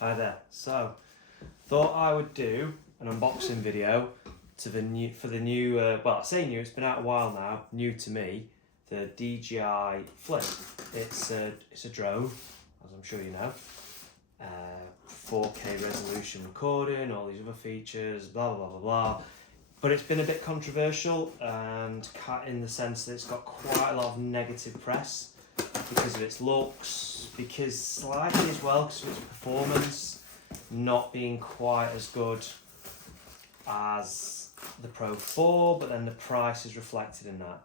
Hi there. So, thought I would do an unboxing video for the new. Well, I say new. It's been out a while now. New to me, the DJI Flip. It's a drone, as I'm sure you know. 4K resolution recording, all these other features, blah blah blah blah blah. But it's been a bit controversial, and in the sense that it's got quite a lot of negative press because of its looks, because slightly as well because of its performance not being quite as good as the Pro 4, but then the price is reflected in that.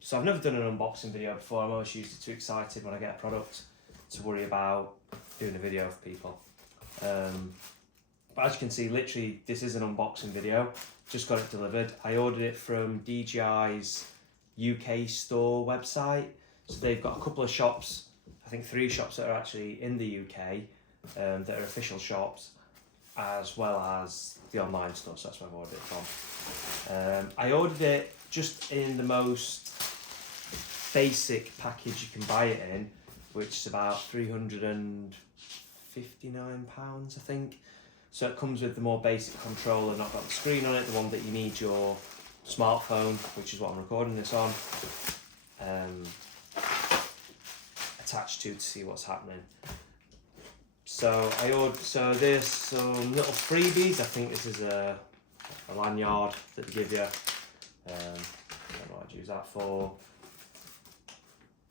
So I've never done an unboxing video before. I'm always usually too excited when I get a product to worry about doing a video for people. But as you can see, literally this is an unboxing video. Just got it delivered. I ordered it from DJI's UK store website. So they've got a couple of shops, I think 3 shops that are actually in the UK, that are official shops, as well as the online store, so that's where I've ordered it from. I ordered it just in the most basic package you can buy it in, which is about £359, I think. So it comes with the more basic controller, not got the screen on it, the one that you need your smartphone, which is what I'm recording this on, attached to see what's happening. So I ordered, there's some little freebies. I think this is a lanyard that they give you. I don't know what I'd use that for.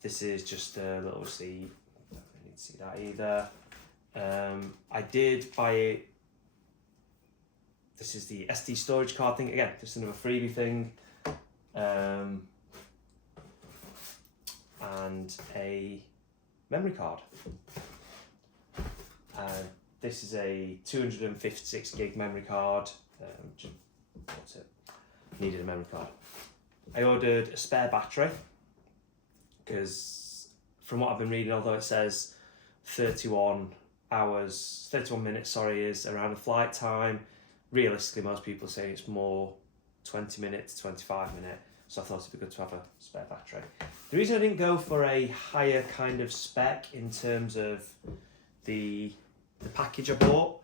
This is just a little receipt. Don't really need to see that either. I did buy it. This is the SD storage card thing. Again, just another freebie thing. And a memory card. This is a 256 gig memory card. What's it? Needed a memory card. I ordered a spare battery because from what I've been reading, although it says 31 minutes, is around the flight time, realistically most people are saying it's more 20 minutes, 25 minutes. So I thought it'd be good to have a spare battery. The reason I didn't go for a higher kind of spec in terms of the package I bought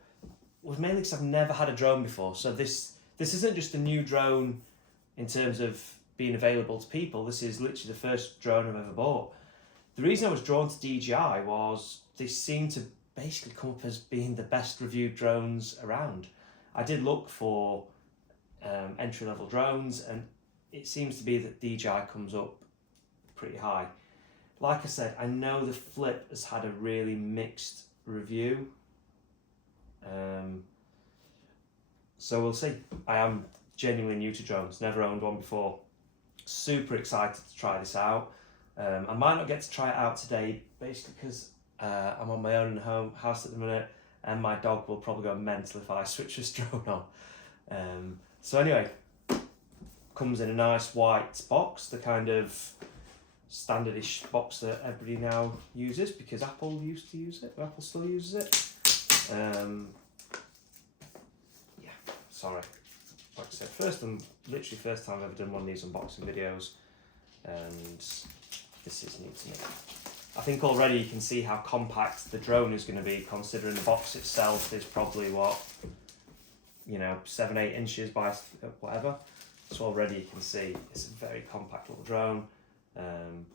was mainly because I've never had a drone before. So this isn't just a new drone in terms of being available to people. This is literally the first drone I've ever bought. The reason I was drawn to DJI was they seem to basically come up as being the best reviewed drones around. I did look for entry-level drones, and it seems to be that DJI comes up pretty high. Like I said, I know the Flip has had a really mixed review. So we'll see. I am genuinely new to drones, never owned one before. Super excited to try this out. I might not get to try it out today, basically because I'm on my own house at the minute, and my dog will probably go mental if I switch this drone on. So anyway, comes in a nice white box, the kind of standardish box that everybody now uses because Apple used to use it, Apple still uses it. Yeah, sorry. Like I said, literally first time I've ever done one of these unboxing videos, and this is new to me. I think already you can see how compact the drone is going to be, considering the box itself is probably 7-8 inches by whatever. So already you can see it's a very compact little drone.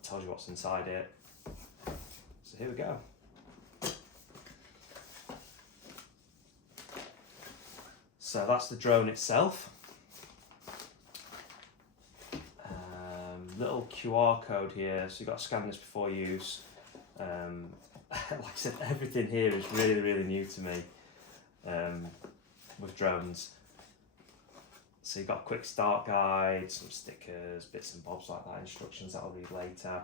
Tells you what's inside it. So here we go. So that's the drone itself. Little QR code here, so you've got to scan this before use. Like I said, everything here is really, really new to me with drones. So you've got a quick start guide, some stickers, bits and bobs like that, instructions that I'll read later.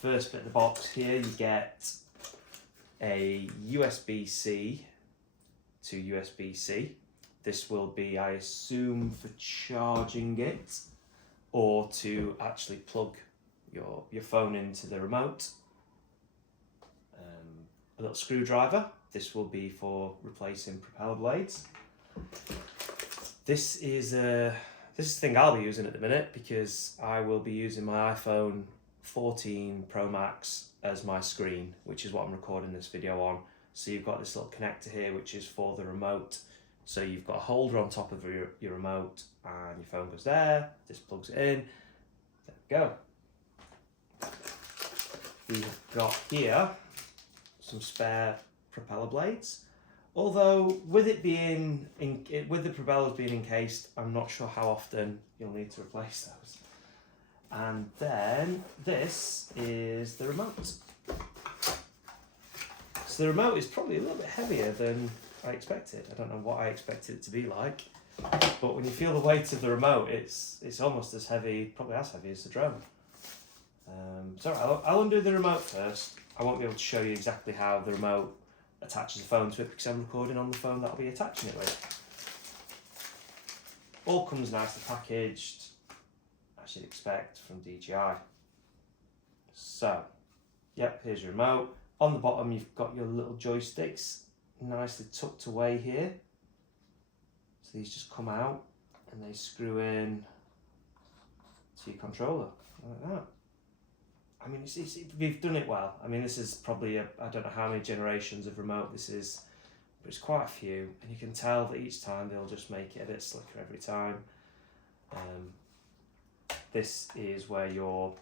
First bit of the box here, you get a USB-C to USB-C. This will be, I assume, for charging it, or to actually plug your phone into the remote. A little screwdriver. This will be for replacing propeller blades. This is the thing I'll be using at the minute because I will be using my iPhone 14 Pro Max as my screen, which is what I'm recording this video on. So you've got this little connector here, which is for the remote. So you've got a holder on top of your remote, and your phone goes there, this plugs it in, there we go. We've got here some spare propeller blades. Although with it being with the propellers being encased, I'm not sure how often you'll need to replace those. And then this is the remote. So the remote is probably a little bit heavier than I expected. I don't know what I expected it to be like, but when you feel the weight of the remote, it's almost as heavy, probably as heavy as the drone. So I'll undo the remote first. I won't be able to show you exactly how the remote attaches the phone to it because I'm recording on the phone that I'll be attaching it with. All comes nicely packaged, as you'd expect from DJI. So, yep, here's your remote. On the bottom you've got your little joysticks nicely tucked away here. So these just come out and they screw in to your controller, like that. I mean, we've done it well. I mean, this is probably, I don't know how many generations of remote this is, but it's quite a few. And you can tell that each time they'll just make it a bit slicker every time. This is where your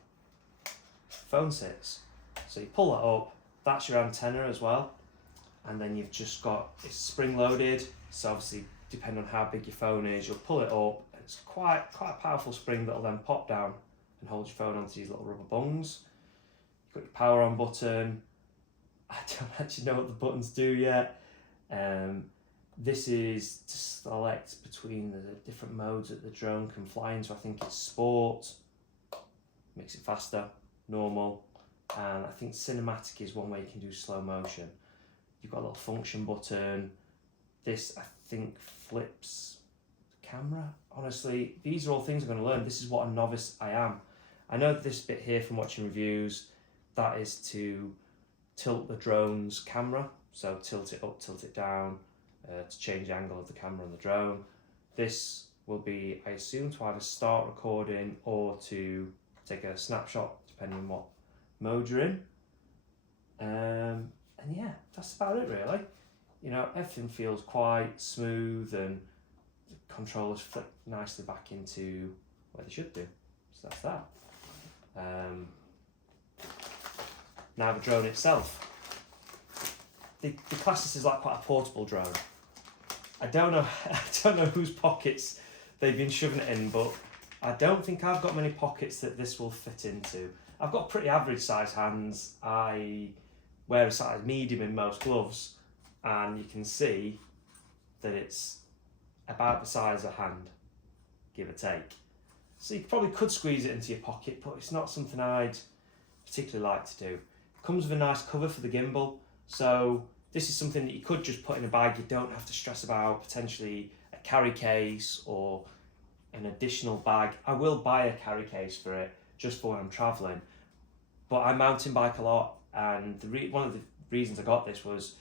phone sits. So you pull that up, that's your antenna as well. And then you've just got, it's spring loaded. So obviously, depending on how big your phone is, you'll pull it up. And it's quite a powerful spring that'll then pop down and hold your phone onto these little rubber bungs. You've got your power on button. I don't actually know what the buttons do yet. This is to select between the different modes that the drone can fly in. So I think it's sport, makes it faster, normal, and I think cinematic is one way you can do slow motion. You've got a little function button. This, I think, flips the camera. Honestly, these are all things I'm going to learn. This is what a novice I am. I know this bit here from watching reviews, that is to tilt the drone's camera. So tilt it up, tilt it down, to change the angle of the camera on the drone. This will be, I assume, to either start recording or to take a snapshot, depending on what mode you're in. And yeah, that's about it really. You know, everything feels quite smooth and the controllers flip nicely back into where they should do. So that's that. Now the drone itself. The class this is like quite a portable drone. I don't know whose pockets they've been shoving it in, but I don't think I've got many pockets that this will fit into. I've got pretty average size hands. I wear a size medium in most gloves, and you can see that it's about the size of a hand, give or take. So you probably could squeeze it into your pocket, but it's not something I'd particularly like to do. It comes with a nice cover for the gimbal, so this is something that you could just put in a bag. You don't have to stress about potentially a carry case or an additional bag. I will buy a carry case for it just for when I'm traveling, but I mountain bike a lot, and one of the reasons I got this was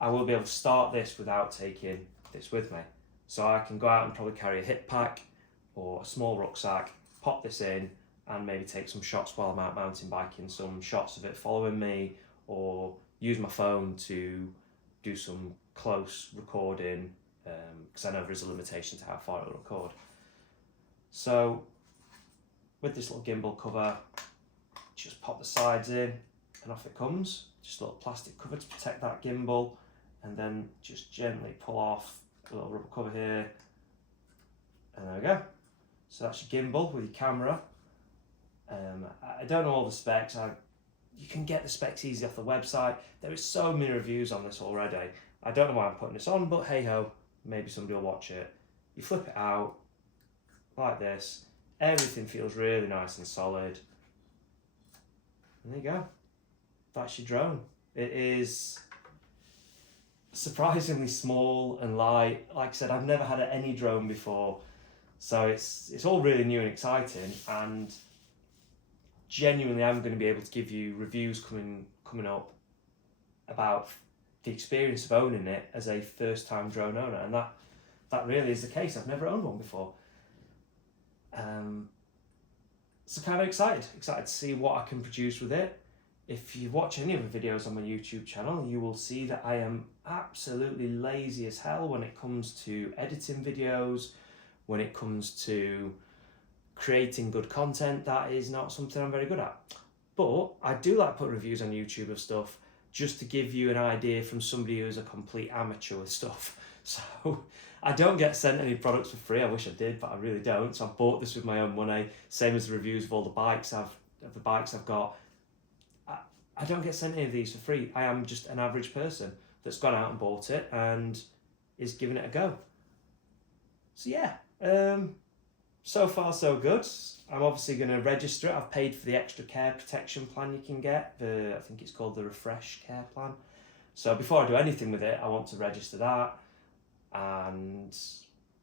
I will be able to start this without taking this with me. So I can go out and probably carry a hip pack or a small rucksack, pop this in, and maybe take some shots while I'm out mountain biking, some shots of it following me, or use my phone to do some close recording, because I know there is a limitation to how far it'll record. So with this little gimbal cover, just pop the sides in and off it comes. Just a little plastic cover to protect that gimbal, and then just gently pull off a little rubber cover here, and there we go. So that's your gimbal with your camera. I don't know all the specs. You can get the specs easy off the website. There is so many reviews on this already. I don't know why I'm putting this on, but hey ho, maybe somebody will watch it. You flip it out like this. Everything feels really nice and solid. And there you go. That's your drone. It is surprisingly small and light. Like I said, I've never had any drone before, so it's all really new and exciting, and genuinely I'm going to be able to give you reviews coming up about the experience of owning it as a first-time drone owner, and that really is the case. I've never owned one before. So kind of excited to see what I can produce with it. if you watch any of the videos on my YouTube channel, you will see that I am absolutely lazy as hell when it comes to editing videos, when it comes to creating good content. That is not something I'm very good at. But I do like putting reviews on YouTube of stuff just to give you an idea from somebody who's a complete amateur with stuff. So I don't get sent any products for free. I wish I did, but I really don't. So I bought this with my own money. Same as the reviews of all the bikes I've got. I don't get sent any of these for free. I am just an average person that's gone out and bought it and is giving it a go. So yeah, so far so good. I'm obviously going to register it. I've paid for the extra care protection plan you can get. I think it's called the Refresh Care Plan. So before I do anything with it, I want to register that and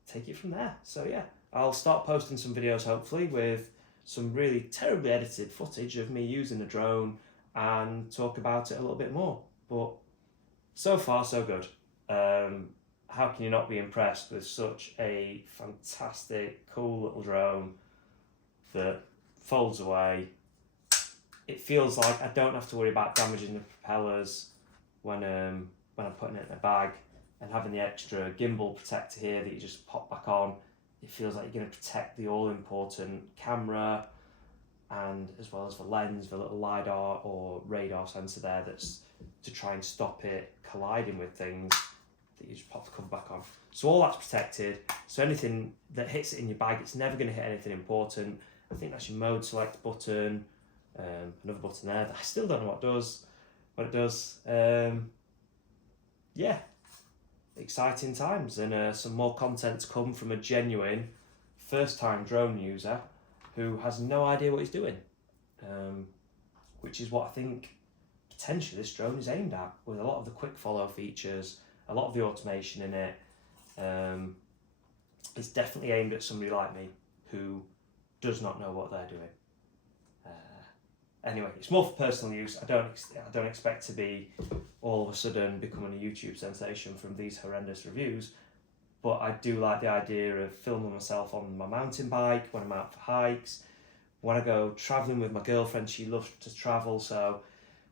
take it from there. So yeah, I'll start posting some videos hopefully with some really terribly edited footage of me using a drone and talk about it a little bit more. But so far so good. How can you not be impressed with such a fantastic, cool little drone that folds away? It feels like I don't have to worry about damaging the propellers when I'm putting it in a bag, and having the extra gimbal protector here that you just pop back on. It feels like you're going to protect the all-important camera, and as well as the lens, the little LiDAR or radar sensor there that's to try and stop it colliding with things, that you just pop the cover back on. So all that's protected, so anything that hits it in your bag, it's never going to hit anything important. I think that's your mode select button, another button there that I still don't know what it does. Yeah, exciting times, and some more content to come from a genuine first-time drone user who has no idea what he's doing, which is what I think potentially this drone is aimed at, with a lot of the quick follow features, a lot of the automation in it. It's definitely aimed at somebody like me who does not know what they're doing. Anyway, it's more for personal use. I don't expect to be all of a sudden becoming a YouTube sensation from these horrendous reviews, but I do like the idea of filming myself on my mountain bike when I'm out for hikes. When I go travelling with my girlfriend, she loves to travel, so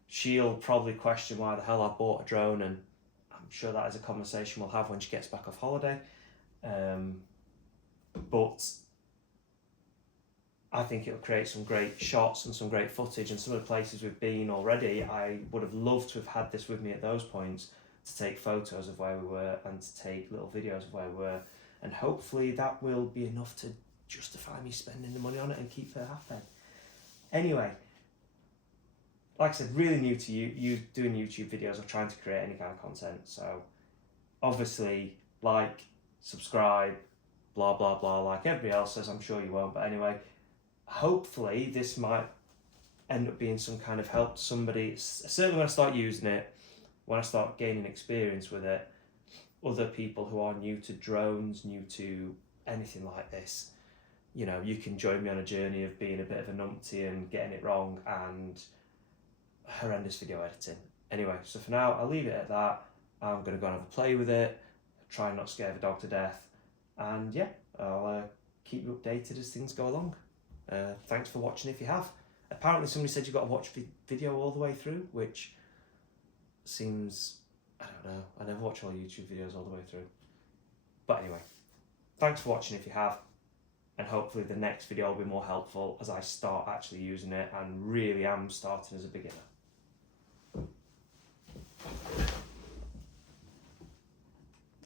she'll probably question why the hell I bought a drone, and I'm sure that is a conversation we'll have when she gets back off holiday. But I think it'll create some great shots and some great footage, and some of the places we've been already, I would have loved to have had this with me at those points to take photos of where we were and to take little videos of where we were, and hopefully that will be enough to justify me spending the money on it and keep her happy. Anyway, like I said, really new to you doing YouTube videos or trying to create any kind of content, so obviously like, subscribe, blah blah blah, like everybody else says. I'm sure you won't, but anyway, hopefully this might end up being some kind of help to somebody. Certainly when I start using it, when I start gaining experience with it, other people who are new to drones, new to anything like this, you know, you can join me on a journey of being a bit of a numpty and getting it wrong and horrendous video editing. Anyway, so for now I'll leave it at that. I'm going to go and have a play with it, try and not scare the dog to death, and yeah, I'll keep you updated as things go along. Thanks for watching if you have. Apparently somebody said you've got to watch the video all the way through, which seems, I don't know, I never watch all YouTube videos all the way through. But anyway, thanks for watching if you have, and hopefully the next video will be more helpful as I start actually using it and really am starting as a beginner.